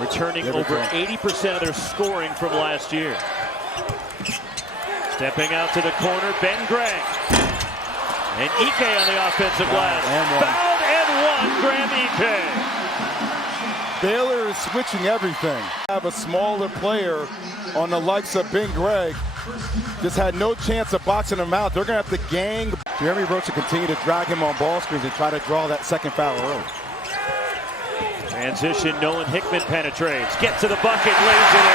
returning over 80% of their scoring from last year. Stepping out to the corner, Ben Gregg. And Ike on the offensive glass. Fouled and one, Graham Ike. Baylor is switching everything. Have a smaller player on the likes of Ben Gregg. Just had no chance of boxing him out. They're going to have to gang. Jeremy Roach to continue to drag him on ball screens and try to draw that second foul early. Transition, Nolan Hickman penetrates. Gets to the bucket, lays it in.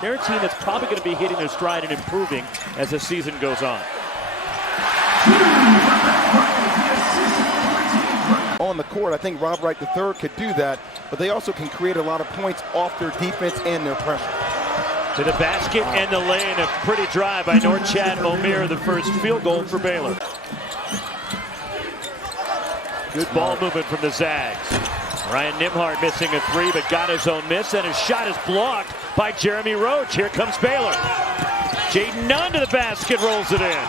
They're a team that's probably going to be hitting their stride and improving as the season goes on. On the court, I think Rob Wright III could do that, but they also can create a lot of points off their defense and their pressure. To the basket and the lane, a pretty drive by Norchad Omier, the first field goal for Baylor. Good ball movement from the Zags. Ryan Nembhard missing a three, but got his own miss, and his shot is blocked by Jeremy Roach. Here comes Baylor. Jaden Nunn to the basket, rolls it in.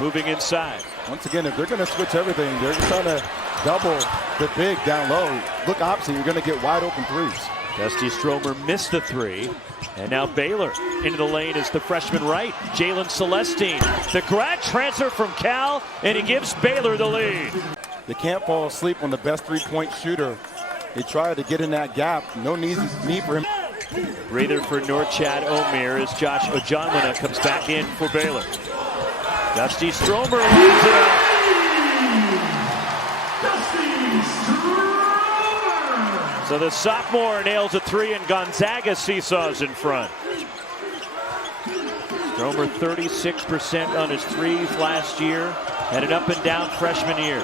Moving inside. Once again, if they're going to switch everything, they're trying to double the big down low. Look opposite, you're going to get wide open threes. Dusty Stromer missed the three. And now Baylor into the lane is the freshman right, Jalen Celestine. The grad transfer from Cal, and he gives Baylor the lead. They can't fall asleep on the best three-point shooter. They try to get in that gap. No need for him. Breather for Norchad Omier as Josh Ojanwina comes back in for Baylor. Dusty Stromer leads it up. So the sophomore nails a three, and Gonzaga seesaws in front. Stromer 36% on his threes last year. Had an up and down freshman year.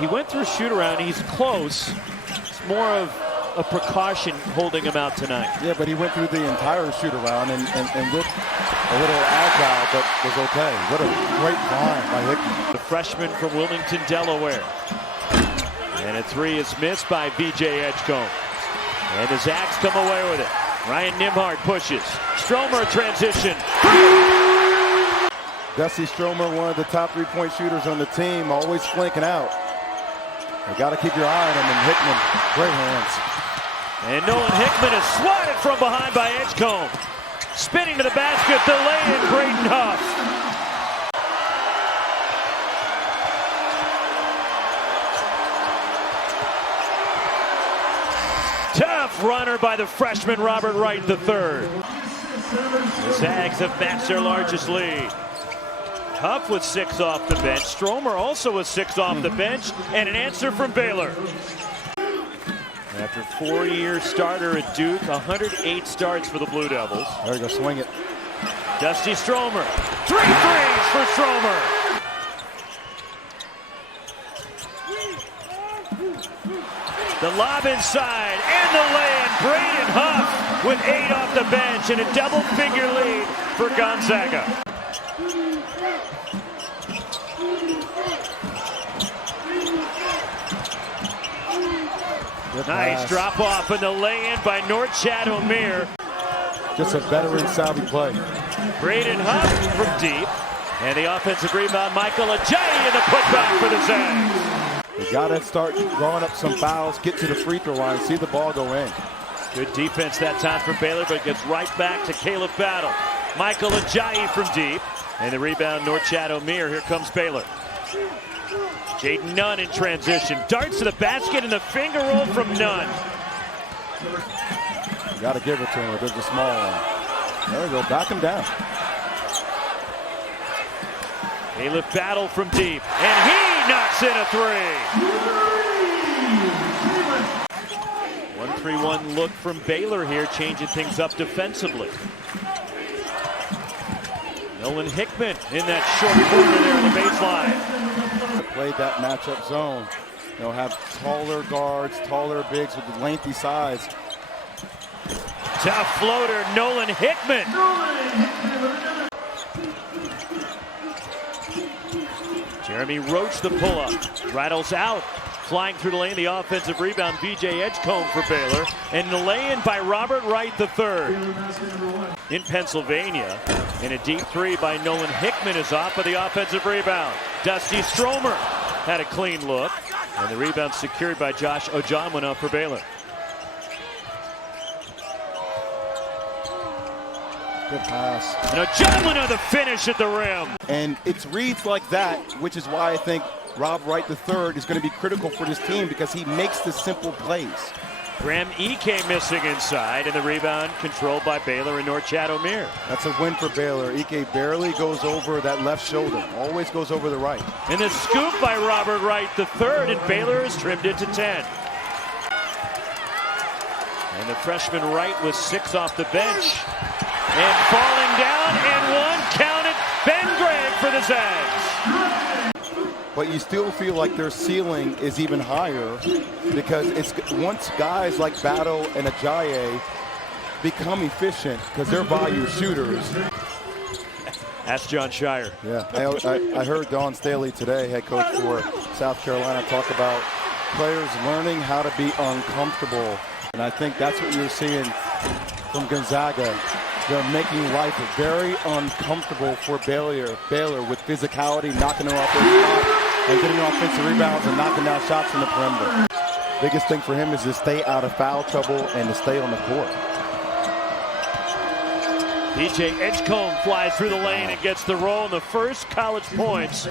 He went through shoot around. He's close. It's more of a precaution holding him out tonight. Yeah, but he went through the entire shoot around and looked a little agile, but was okay. What a great find by Hickman. The freshman from Wilmington, Delaware. And a three is missed by B.J. Edgecombe. And the Zags come away with it. Ryan Nembhard pushes. Stromer transition. Dusty Stromer, one of the top three-point shooters on the team, always flanking out. You got to keep your eye on him, and Hickman, great hands. And Nolan Hickman is swatted from behind by Edgecombe. Spinning to the basket, the lay-in, Braden Huff. Tough runner by the freshman Robert Wright III. The Zags have matched their largest lead. Huff with 6 off the bench. Stromer also with 6 off the bench. And an answer from Baylor. After 4-year starter at Duke, 108 starts for the Blue Devils. There you go, swing it. Dusty Stromer. 3 threes for Stromer. The lob inside and the lay-in. Braden Huff with 8 off the bench and a double-figure lead for Gonzaga. Nice drop off and the lay-in by Norchad Omier. Just a veteran savvy play. Braden Huff from deep. And the offensive rebound, Michael Ajayi, and the putback for the Zags. You got to start drawing up some fouls, get to the free throw line, see the ball go in. Good defense that time from Baylor, but gets right back to Caleb Battle. Michael Ajayi from deep. And the rebound, Norchad Omier. Here comes Baylor. Jaden Nunn in transition. Darts to the basket and the finger roll from Nunn. You got to give it to him. There's a small one. There we go. Back him down. Caleb Battle from deep. And he knocks in a three. 1-3-1 look from Baylor here, changing things up defensively. Nolan Hickman in that short corner there on the baseline. Played that matchup zone. They'll have taller guards, taller bigs with lengthy size. Tough floater, Nolan Hickman. Jeremy Roach the pull-up. Rattles out. Flying through the lane, the offensive rebound, B.J. Edgecombe for Baylor. And the lay-in by Robert Wright III. In Pennsylvania. And a deep three by Nolan Hickman is off of the offensive rebound. Dusty Stromer had a clean look. And the rebound secured by Josh Ojamwina for Baylor. Good pass. And Ojamwina the finish at the rim. And it's reads like that, which is why I think Rob Wright III is going to be critical for this team, because he makes the simple plays. Graham Ike missing inside, and the rebound controlled by Baylor and Norchad Omier. That's a win for Baylor. Ike barely goes over that left shoulder, always goes over the right. And the scoop by Robert Wright III, and Baylor has trimmed it to 10. And the freshman Wright was 6 off the bench. And falling down, and one counted. Ben Gregg for the Zags. But you still feel like their ceiling is even higher, because it's once guys like Battle and Ajayi become efficient, because they're value shooters. That's John Shire. Yeah, I heard Dawn Staley today, head coach for South Carolina, talk about players learning how to be uncomfortable. And I think that's what you're seeing from Gonzaga. They're making life very uncomfortable for Baylor with physicality, knocking her off their spot and getting offensive rebounds and knocking down shots from the perimeter. Biggest thing for him is to stay out of foul trouble and to stay on the court. DJ Edgecombe flies through the lane and gets the roll, and the first college points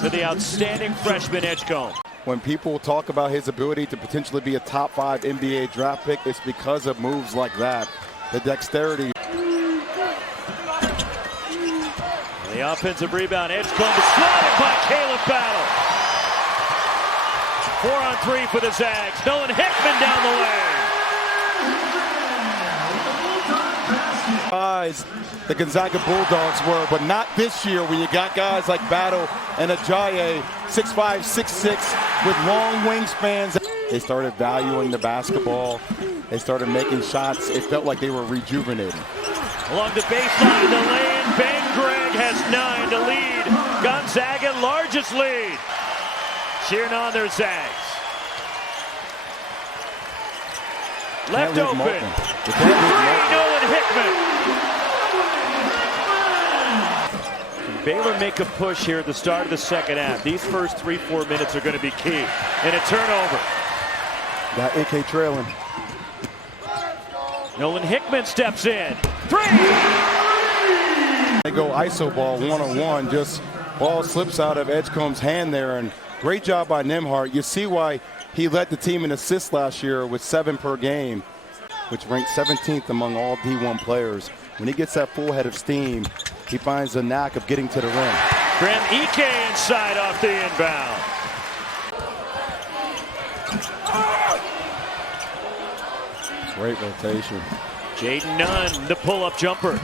for the outstanding freshman Edgecombe. When people talk about his ability to potentially be a top 5 NBA draft pick, it's because of moves like that. The dexterity. The offensive rebound, Edgecombe slotted by Caleb Battle. 4 on 3 for the Zags. Nolan Hickman down the lane. Guys, the Gonzaga Bulldogs were, but not this year when you got guys like Battle and Ajayi, 6'5", 6'6", with long wingspans. They started valuing the basketball. They started making shots. It felt like they were rejuvenating. Along the baseline, the lane, Ben Gregg has 9 to lead. Gonzaga, largest lead. Cheering on their Zags. Left open. Three, Nolan Hickman. Can Baylor make a push here at the start of the second half? These first 3-4 minutes are going to be key. And a turnover. Got AK trailing. Nolan Hickman steps in. 3! They go iso ball 1-on-1. Just ball slips out of Edgecombe's hand there, and great job by Nembhard. You see why he led the team in assists last year with 7 per game, which ranked 17th among all D1 players. When he gets that full head of steam, he finds the knack of getting to the rim. Graham Ike inside off the inbound. Great rotation. Jaden Nunn, the pull-up jumper.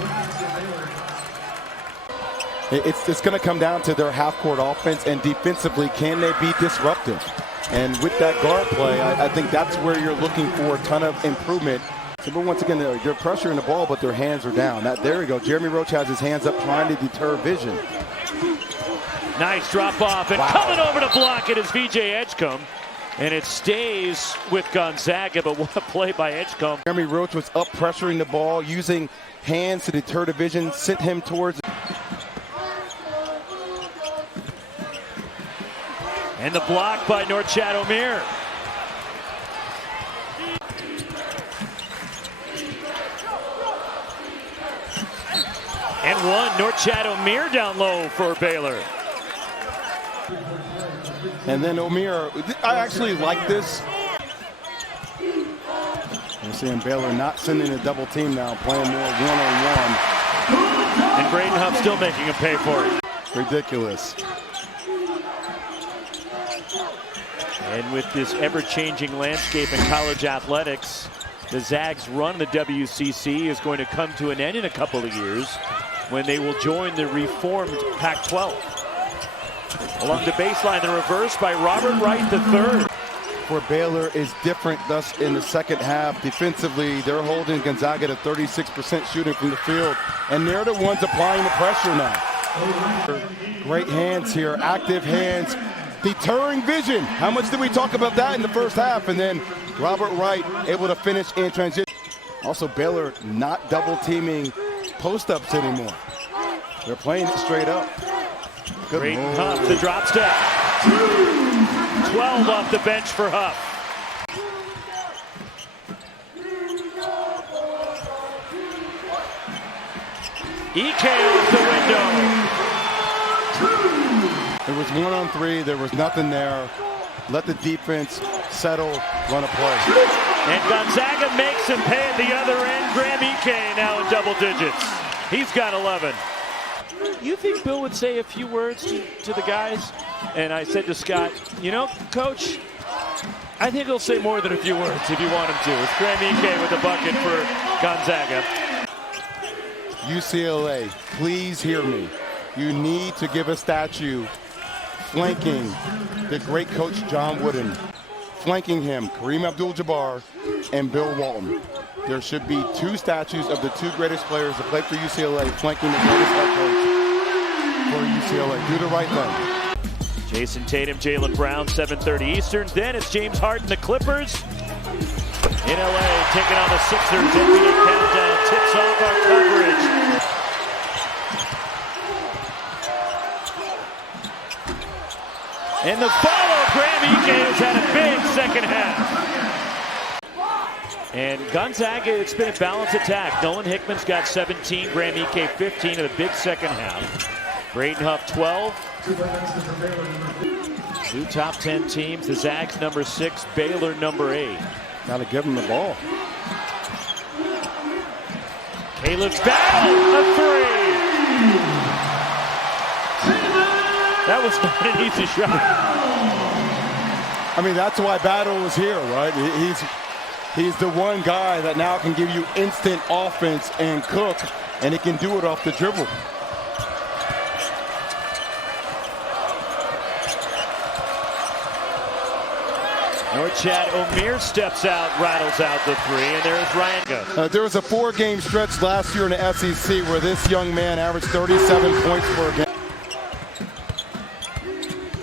It's going to come down to their half-court offense, and defensively, can they be disruptive? And with that guard play, I think that's where you're looking for a ton of improvement. But once again, they're pressuring the ball, but their hands are down. There we go. Jeremy Roach has his hands up, trying to deter vision. Nice drop off, and coming over to block it is VJ Edgecombe. And it stays with Gonzaga, but what a play by Edgecombe. Jeremy Roach was up pressuring the ball, using hands to deter the vision, sent him towards. And the block by Norchad Omier. And one, Norchad Omier down low for Baylor. And then Omier, I actually like this. We're seeing Baylor not sending a double team now, playing more one-on-one. And Braden Huff still making him pay for it. Ridiculous. And with this ever-changing landscape in college athletics, the Zags' run in the WCC is going to come to an end in a couple of years when they will join the reformed Pac-12. Along the baseline, the reverse by Robert Wright III. For Baylor is different thus in the second half. Defensively, they're holding Gonzaga to 36% shooting from the field, and they're the ones applying the pressure now. Great hands here, active hands, deterring vision. How much did we talk about that in the first half? And then Robert Wright able to finish in transition. Also, Baylor not double teaming post-ups anymore. They're playing it straight up. Good Great move. Huff, the drop step. 12 off the bench for Huff. Ike off the window. It was 1-on-3. There was nothing there. Let the defense settle, run a play. And Gonzaga makes him pay at the other end. Graham Ike now in double digits. He's got 11. You think Bill would say a few words to the guys? And I said to Scott, you know, Coach, I think he'll say more than a few words if you want him to. It's Graham Ike with a bucket for Gonzaga. UCLA, please hear me. You need to give a statue flanking the great coach John Wooden. Flanking him, Kareem Abdul-Jabbar and Bill Walton. There should be 2 statues of the 2 greatest players to play for UCLA flanking the greatest head coach for UCLA. Do the right thing. Jason Tatum, Jaylen Brown, 7:30 Eastern. Then it's James Harden, the Clippers. In LA, taking on the Sixers. NBA countdown tips off our coverage. And the follow, Graham Ike has had a big second half. And Gonzaga, it's been a balanced attack. Nolan Hickman's got 17, Graham Ike 15 in the big second half. Braden Huff 12. 2 top 10 teams. The Zags number 6, Baylor number 8. Gotta give him the ball. Caleb Battle, a 3. That was not an easy shot. I mean, that's why Battle was here, right? He's the one guy that now can give you instant offense and cook, and he can do it off the dribble. Norchad Omier steps out, rattles out the 3, and there's Ryan. There was a 4-game stretch last year in the SEC where this young man averaged 37 points per game.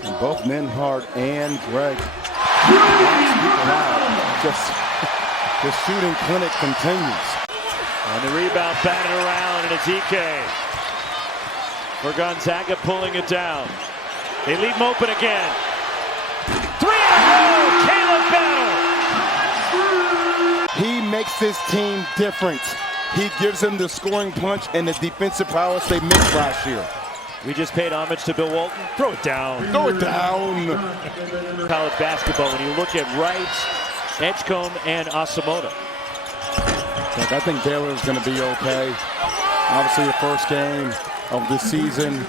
And both Menhard and Greg. The shooting clinic continues. And the rebound batted around, and it's Ike. For Gonzaga pulling it down. They leave him open again. 3 in a row, Caleb Battle. He makes this team different. He gives them the scoring punch and the defensive prowess they missed last year. We just paid homage to Bill Walton. Throw it down. Throw it down. College basketball, when you look at Wright, Edgecombe, and Asamoah. Look, I think Baylor is going to be okay. Obviously, the first game of the season.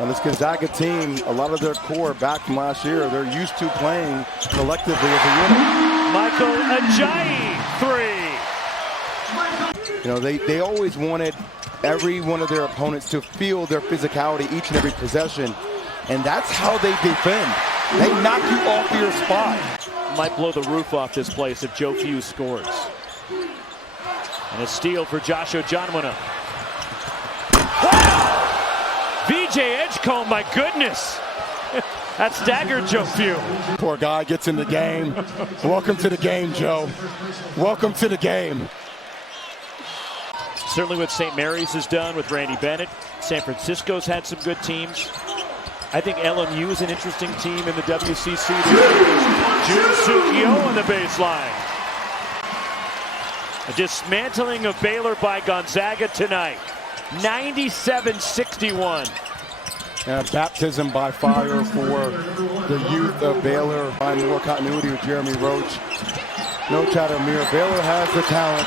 And this Gonzaga team, a lot of their core back from last year, they're used to playing collectively as a unit. Michael Ajayi, 3. You know, they always wanted every one of their opponents to feel their physicality each and every possession. And that's how they defend. They knock you off your spot. Might blow the roof off this place if Joe Few scores. And a steal for Josh Ojonwuna. Wow! VJ Edgecombe, my goodness. That staggered Joe Few. Poor guy gets in the game. Welcome to the game, Joe. Welcome to the game. Certainly what St. Mary's has done with Randy Bennett. San Francisco's had some good teams. I think LMU is an interesting team in the WCC. Jun Suk-Yo on the baseline. A dismantling of Baylor by Gonzaga tonight. 97-61. Baptism by fire for the youth of Baylor. Find more continuity with Jeremy Roach. No Chatter Mir. Baylor has the talent.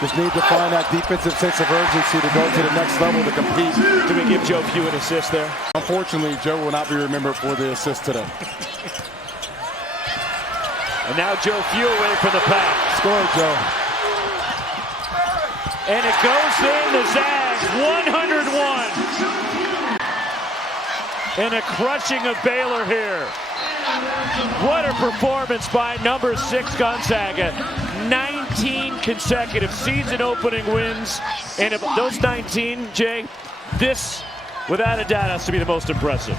Just need to find that defensive sense of urgency to go to the next level to compete. Did we give Joe Few an assist there? Unfortunately, Joe will not be remembered for the assist today. And now Joe Few away from the pass. Score, Joe. And it goes in, the Zags, 101. And a crushing of Baylor here. What a performance by number 6 Gonzaga. 19 consecutive season opening wins. And of those 19, Jay, this, without a doubt, has to be the most impressive.